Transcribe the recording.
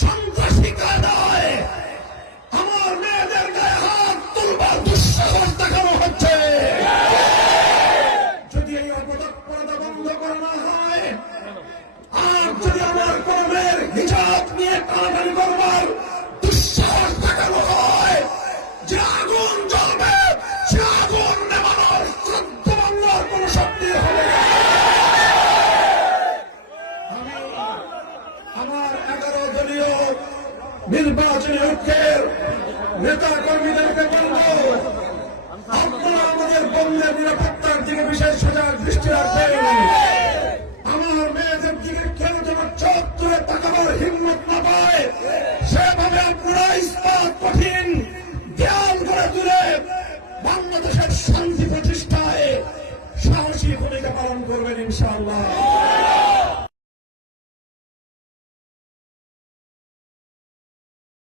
সন্ত্রাসী কায়দায় আমার মেয়েদের গায়ে হাত তুলবার দুঃসাহস দেখানো হচ্ছে। যদি এই অপতৎপরতা বন্ধ করা না হয়, আর যদি আমার কোন মেয়ের হিজাব নিয়ে টানাটানি করবার দুঃসাহস দেখানো হয়, যে আগুন জ্বলবে সে আগুন নেভানোর শ্রদ্ধ বাংলার কোন শক্তি হবে না। আমার 11 দলীয় নির্বাচনী ঐক্যের নেতা কর্মীদেরকে বলবো, আপনারা আমাদের বন্ধের নিরাপত্তার দিকে বিশেষ সজাগ দৃষ্টি রাখবেন।